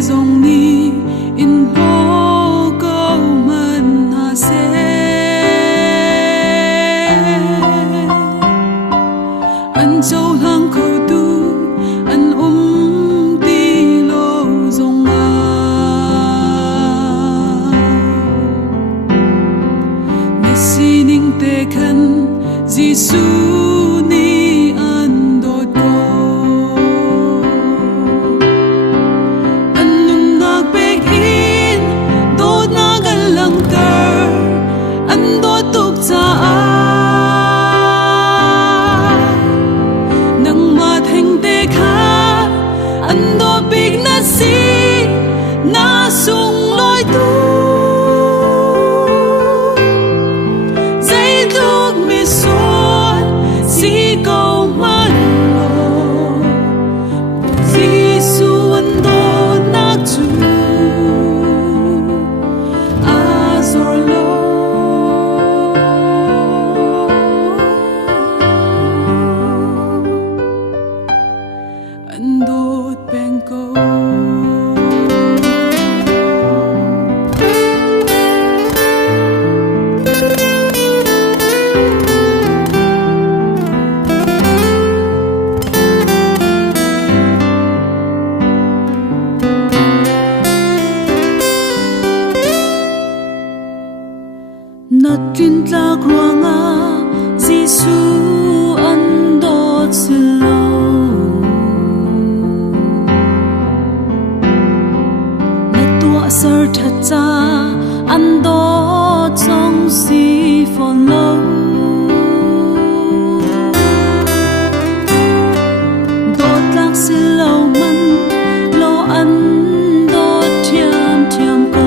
zong ni in po ko man ha se an châu hang khâu tu an ti lo zong ma me sining te khan Giêsu ni an dot ko an nung nak bek in dot na galang ter an dot tuk cha a nang ma theng te kha an dot bek na si na sung loi tu Andot bengko Natin tlak ruanga Giêsu andot silo Natua sar that cha andot song si follow Dot lak silo man lo andot thiam thiam ko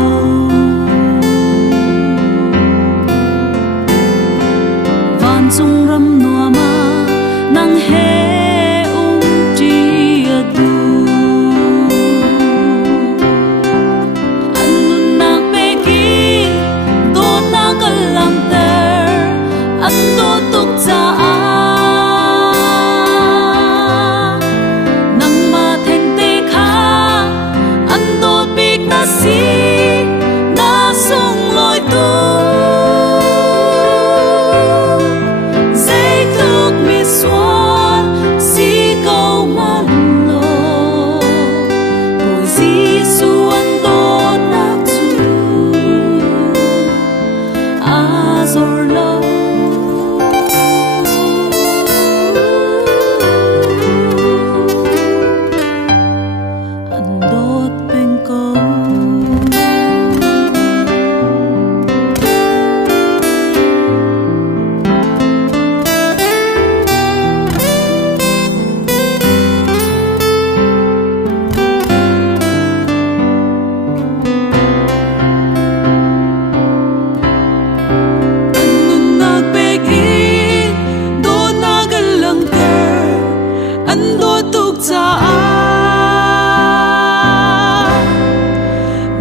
Sung ram noa ma nang he ti adu Anun nak peki do na kalam ter an do tuk cha a nang ma theng te kha an do bik na si na sung loi tu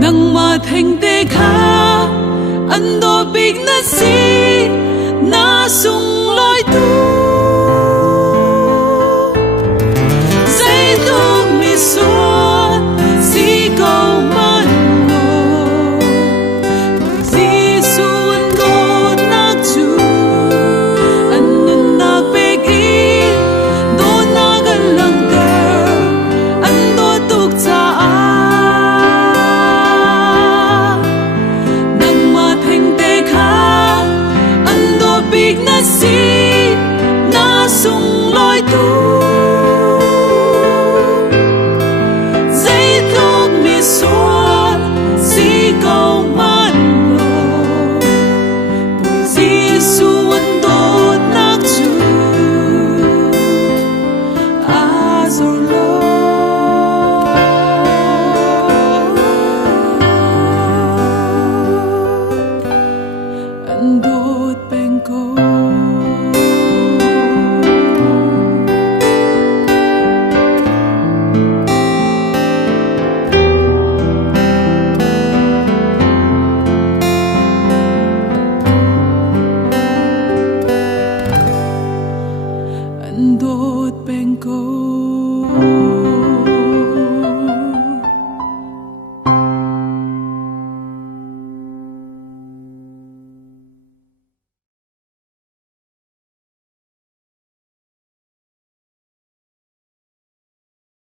Nang ma theng te kha an do big na si na sung